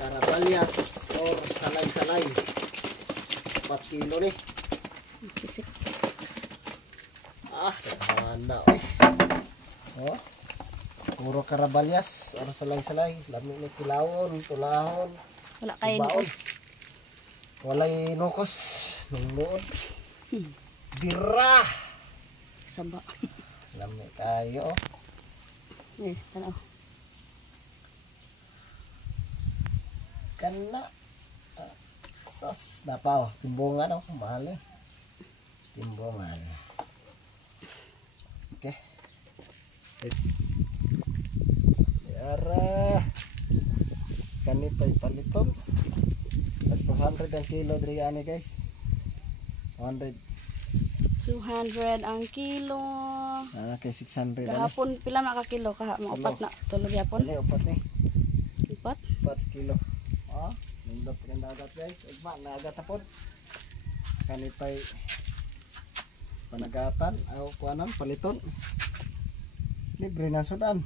Carabalyas or salay-salay. 4 kilo ni. Kisik. Handa oy. Oh. Puro carabalyas or salay-salay. Lami ni kilawon, tulahon. Wala kayo baon. nukos. Walay nukos. Nunglood. Bira. Saba. Lami kayo. Tanaw. Kana. Sas. Napaw. Timbungan oh. Mahal eh. Timbungan. Okay. Yara. Kani pa'y paliton. 200 ang kilo diri ani guys. 100. 200 ang kilo. Kay 600 ani. Kahapon pila na ka kilo kaha mo upat na tulog yapon. Dili upat ni. Upat? 4 kilo. Nindot ka na agad guys. Ugma na agad tapon. Kani pa'y panagatan o kuanan paliton. Libre na sudan.